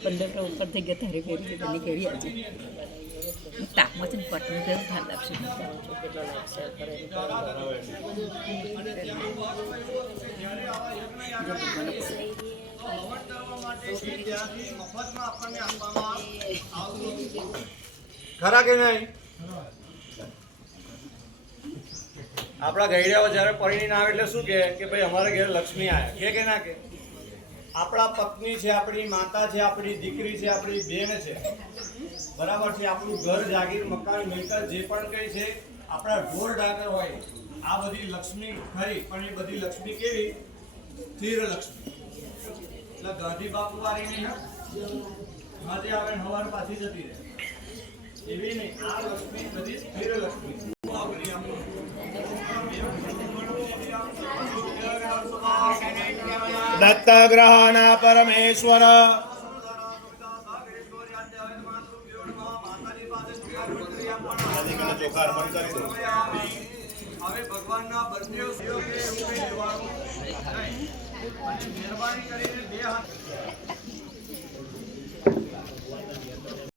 15 ઉપર થઈ ગયા તારે કેવી બની કેવી આજે તાપમાંથી પટનું કેવું ભાર લાગશે કેટલો લાગશે ખરા કે નહીં? આપણા ગઈડિયાઓ જ્યારે પરિણીને આવે એટલે શું કે ભાઈ અમારા ઘરે લક્ષ્મી આવ્યા કે ના કે? આપણા પત્ની છે, આપણી માતા છે, આપણી દીકરી છે, આપણી બેન છે, બરાબર છે. આપણું ઘર, જાગીર, મકાન, મિલકત જે પણ કંઈ છે, આપણા ઢોર ઢાકર હોય, આ બધી લક્ષ્મી ખરી. પણ એ બધી લક્ષ્મી કેવી? સ્થિર લક્ષ્મી. એટલે ગાંધી બાપુ વાળી નહીં, આજે આવે હવાર પાછી જતી રહે એવી નહીં. આ લક્ષ્મી બધી સ્થિર લક્ષ્મી. દત્તગ્રહણ પરમેશ્વર હવે ભગવાનના બંને મહેરબાની કરીને 2 હાથ